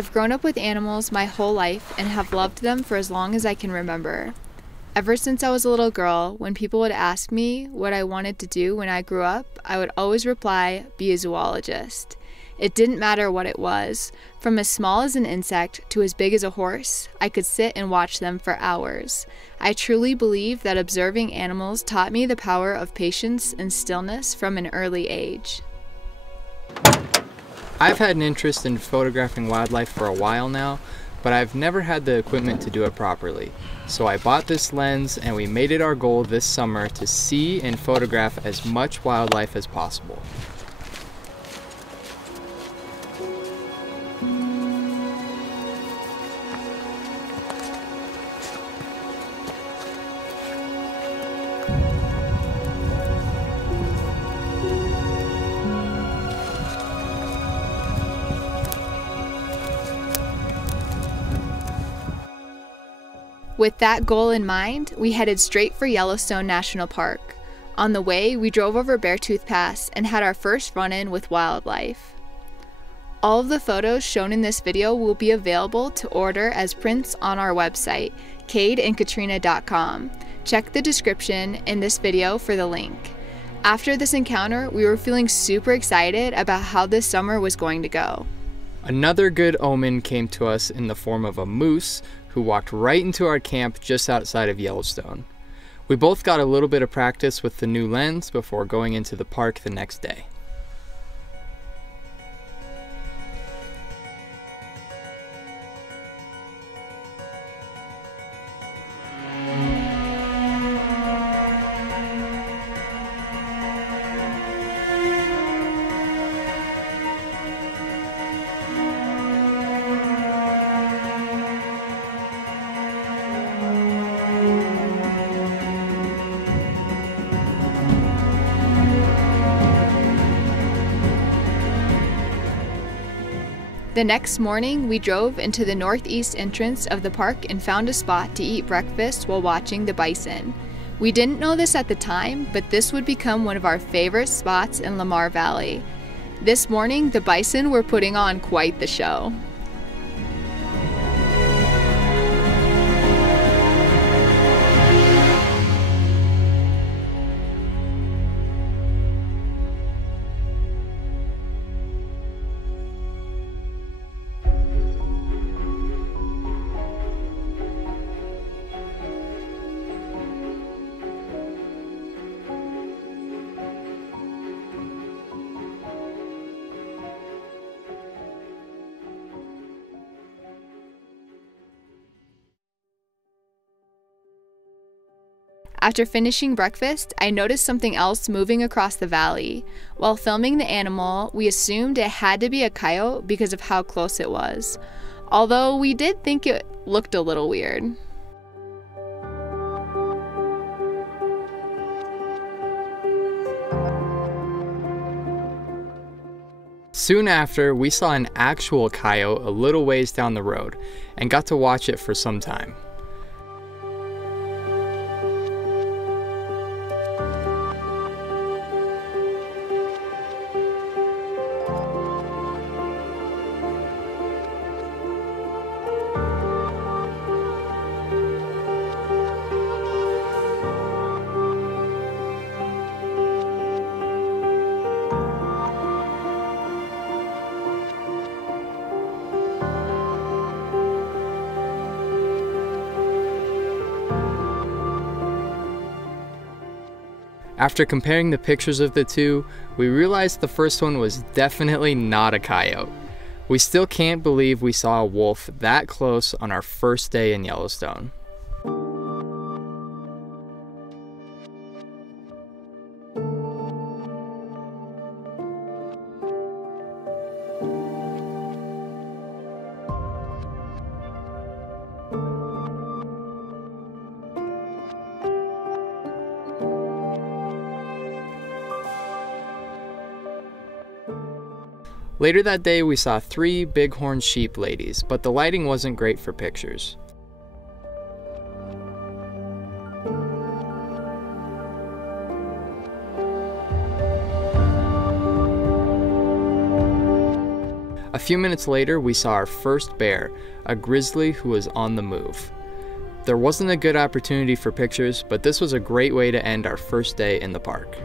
have grown up with animals my whole life and have loved them for as long as I can remember. Ever since I was a little girl, when people would ask me what I wanted to do when I grew up, I would always reply, be a zoologist. It didn't matter what it was. From as small as an insect to as big as a horse, I could sit and watch them for hours. I truly believe that observing animals taught me the power of patience and stillness from an early age. I've had an interest in photographing wildlife for a while now, but I've never had the equipment to do it properly. So I bought this lens and we made it our goal this summer to see and photograph as much wildlife as possible. With that goal in mind, we headed straight for Yellowstone National Park. On the way, we drove over Beartooth Pass and had our first run-in with wildlife. All of the photos shown in this video will be available to order as prints on our website, klydeandkatrina.com. Check the description in this video for the link. After this encounter, we were feeling super excited about how this summer was going to go. Another good omen came to us in the form of a moose who walked right into our camp just outside of Yellowstone. We both got a little bit of practice with the new lens before going into the park the next day. The next morning, we drove into the northeast entrance of the park and found a spot to eat breakfast while watching the bison. We didn't know this at the time, but this would become one of our favorite spots in Lamar Valley. This morning, the bison were putting on quite the show. After finishing breakfast, I noticed something else moving across the valley. While filming the animal, we assumed it had to be a coyote because of how close it was, although we did think it looked a little weird. Soon after, we saw an actual coyote a little ways down the road and got to watch it for some time. After comparing the pictures of the two, we realized the first one was definitely not a coyote. We still can't believe we saw a wolf that close on our first day in Yellowstone. Later that day, we saw 3 bighorn sheep ladies, but the lighting wasn't great for pictures. A few minutes later, we saw our first bear, a grizzly who was on the move. There wasn't a good opportunity for pictures, but this was a great way to end our first day in the park.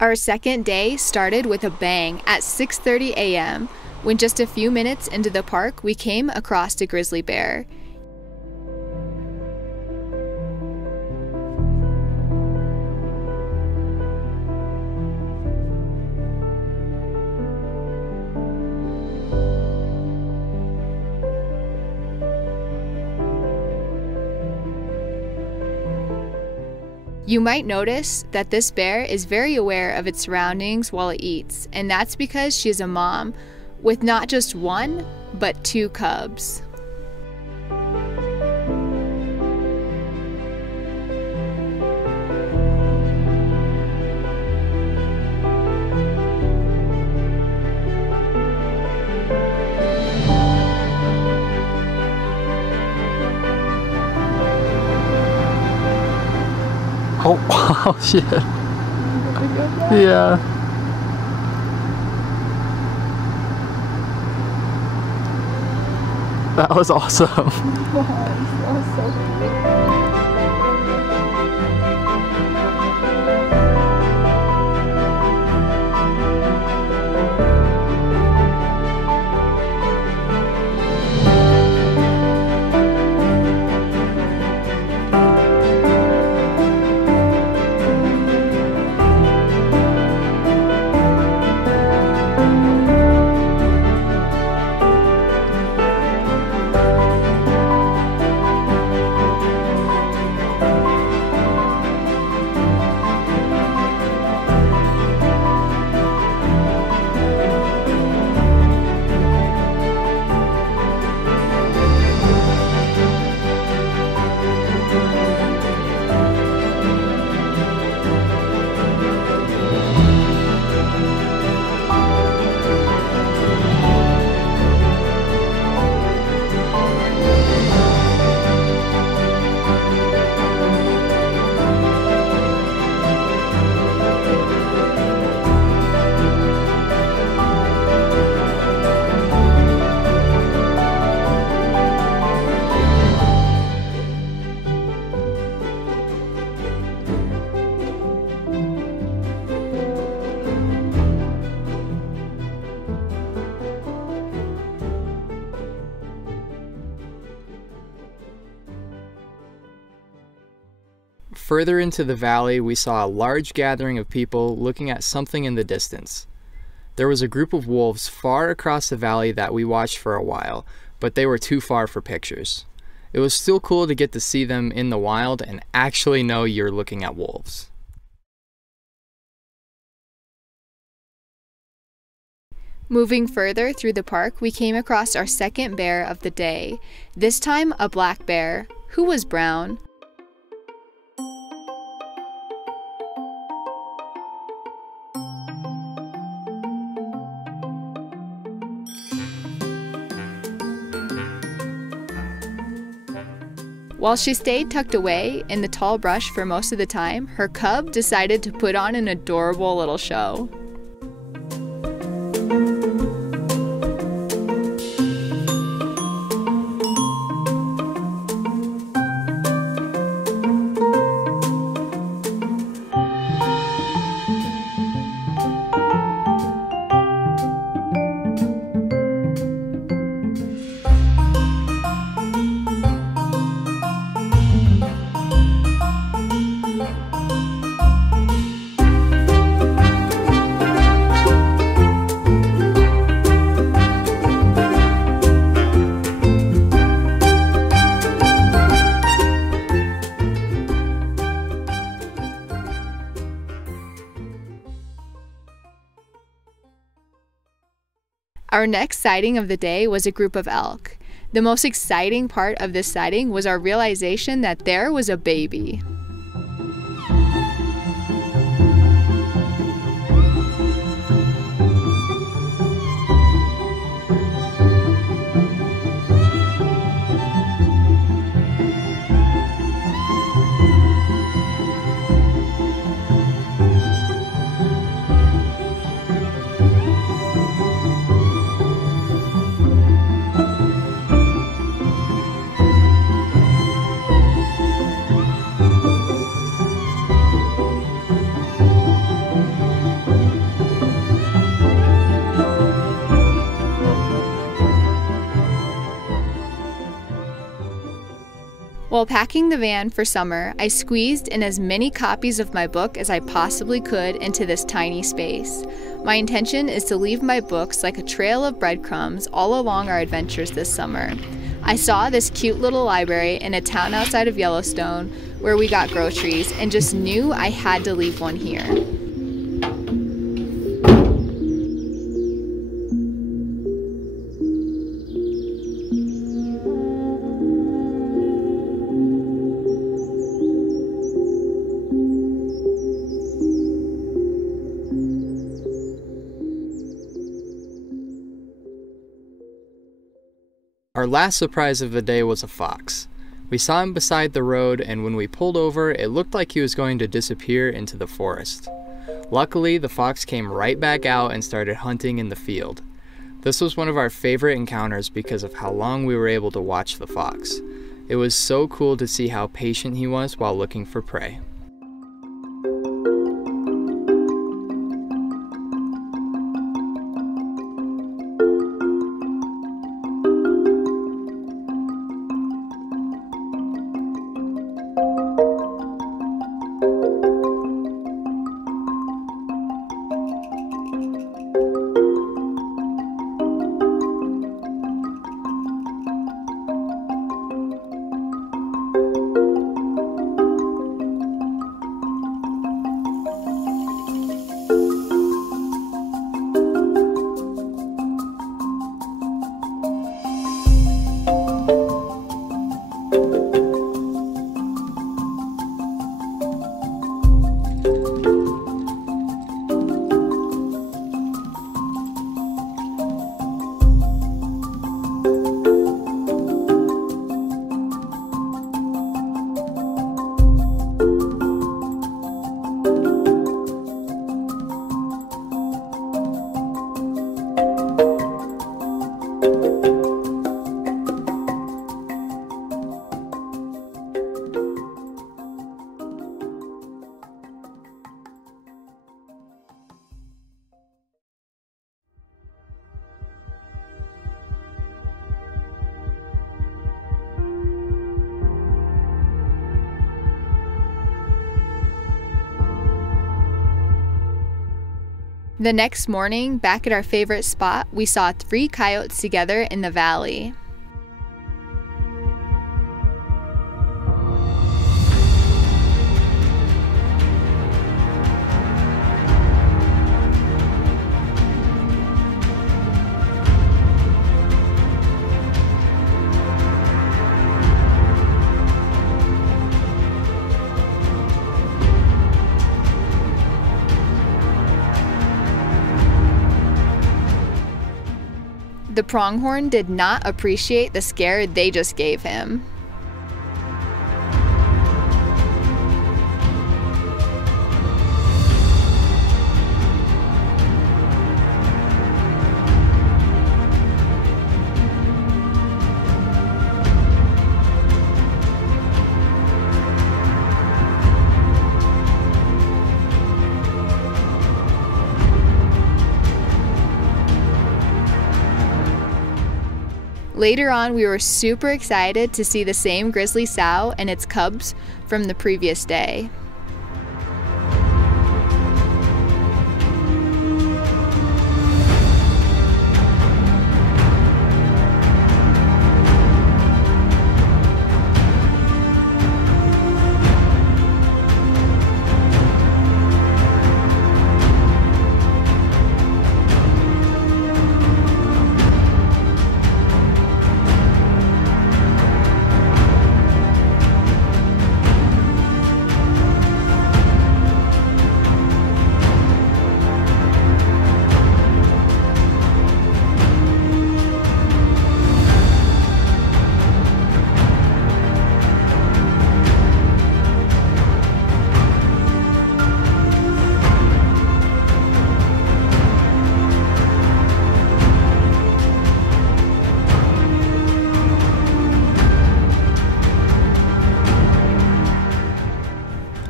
Our second day started with a bang at 6:30 a.m. when just a few minutes into the park we came across a grizzly bear. You might notice that this bear is very aware of its surroundings while it eats, and that's because she's a mom with not just one, but 2 cubs. Oh, wow, shit. Yeah. That was awesome. Further into the valley, we saw a large gathering of people looking at something in the distance. There was a group of wolves far across the valley that we watched for a while, but they were too far for pictures. It was still cool to get to see them in the wild and actually know you're looking at wolves. Moving further through the park, we came across our second bear of the day, this time a black bear, who was brown. While she stayed tucked away in the tall brush for most of the time, her cub decided to put on an adorable little show. Our next sighting of the day was a group of elk. The most exciting part of this sighting was our realization that there was a baby. While packing the van for summer, I squeezed in as many copies of my book as I possibly could into this tiny space. My intention is to leave my books like a trail of breadcrumbs all along our adventures this summer. I saw this cute little library in a town outside of Yellowstone where we got groceries and just knew I had to leave one here. Our last surprise of the day was a fox. We saw him beside the road, and when we pulled over, it looked like he was going to disappear into the forest. Luckily, the fox came right back out and started hunting in the field. This was one of our favorite encounters because of how long we were able to watch the fox. It was so cool to see how patient he was while looking for prey. The next morning, back at our favorite spot, we saw 3 coyotes together in the valley. The pronghorn did not appreciate the scare they just gave him. Later on, we were super excited to see the same grizzly sow and its cubs from the previous day.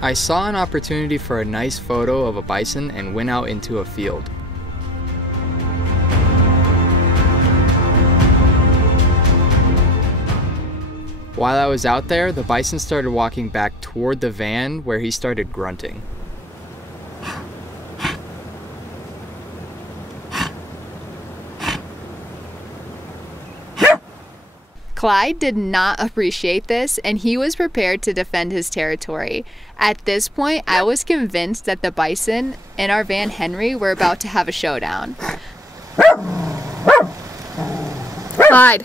I saw an opportunity for a nice photo of a bison and went out into a field. While I was out there, the bison started walking back toward the van where he started grunting. Klyde did not appreciate this, and he was prepared to defend his territory. At this point, I was convinced that the bison and our van Henry were about to have a showdown. Klyde,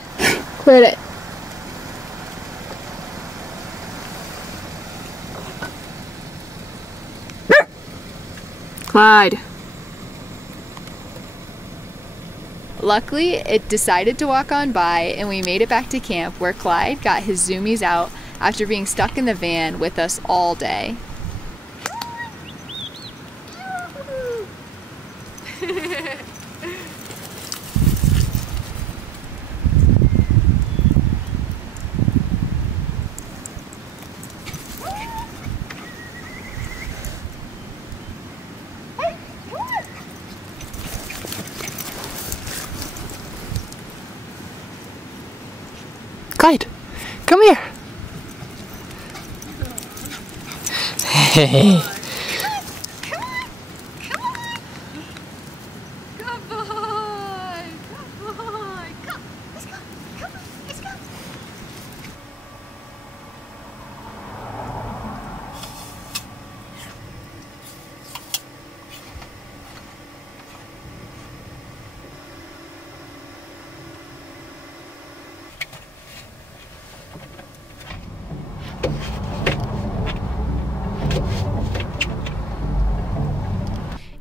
quit it. Klyde. Luckily, it decided to walk on by, and we made it back to camp where Klyde got his zoomies out after being stuck in the van with us all day. Klyde, come here. Hey. Good boy! Good boy! Come, let's go! Come on, let's go!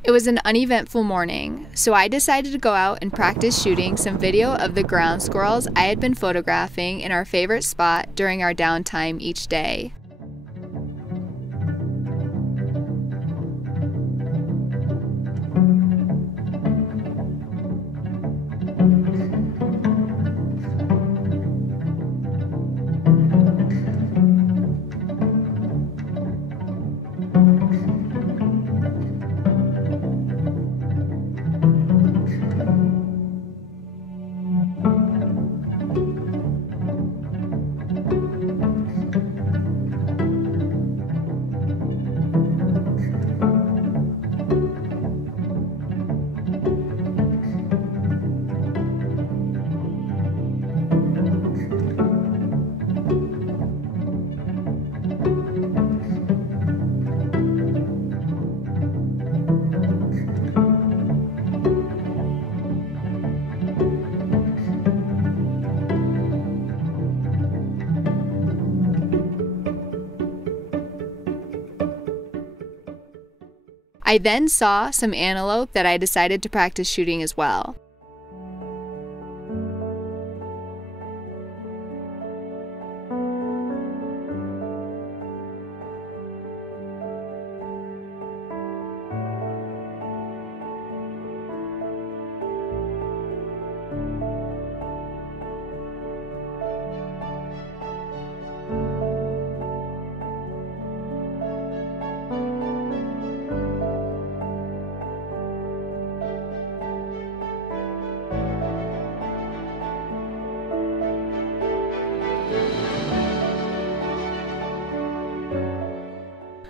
It was an uneventful morning, so I decided to go out and practice shooting some video of the ground squirrels I had been photographing in our favorite spot during our downtime each day. I then saw some antelope that I decided to practice shooting as well.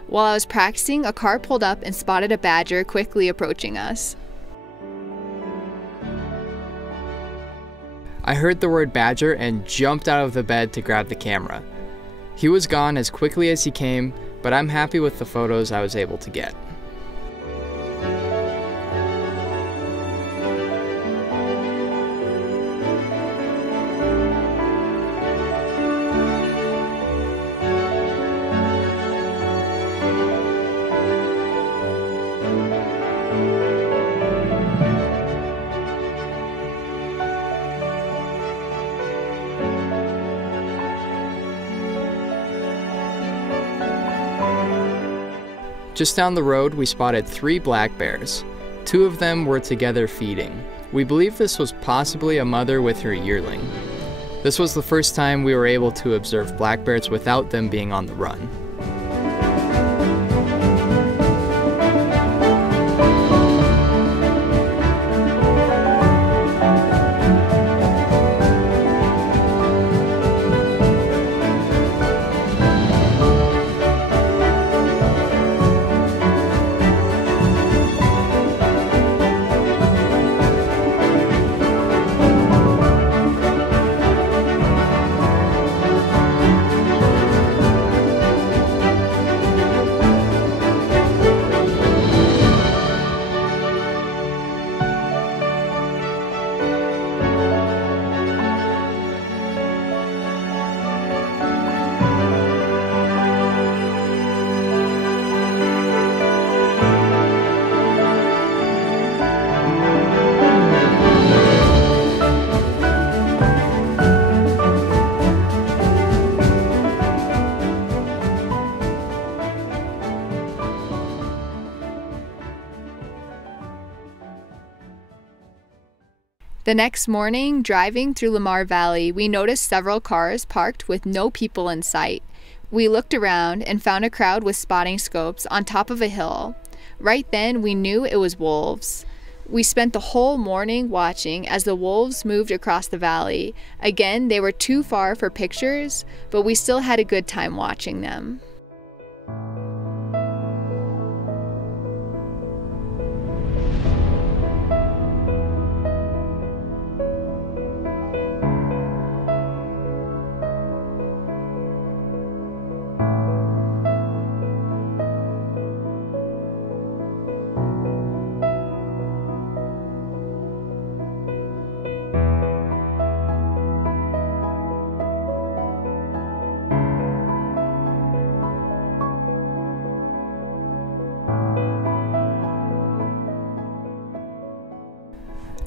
While I was practicing, a car pulled up and spotted a badger quickly approaching us. I heard the word badger and jumped out of the bed to grab the camera. He was gone as quickly as he came, but I'm happy with the photos I was able to get. Just down the road, we spotted 3 black bears. 2 of them were together feeding. We believe this was possibly a mother with her yearling. This was the first time we were able to observe black bears without them being on the run. The next morning, driving through Lamar Valley, we noticed several cars parked with no people in sight. We looked around and found a crowd with spotting scopes on top of a hill. Right then, we knew it was wolves. We spent the whole morning watching as the wolves moved across the valley. Again, they were too far for pictures, but we still had a good time watching them.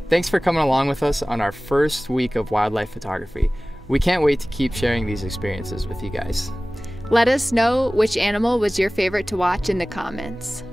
Thanks for coming along with us on our first week of wildlife photography. We can't wait to keep sharing these experiences with you guys. Let us know which animal was your favorite to watch in the comments.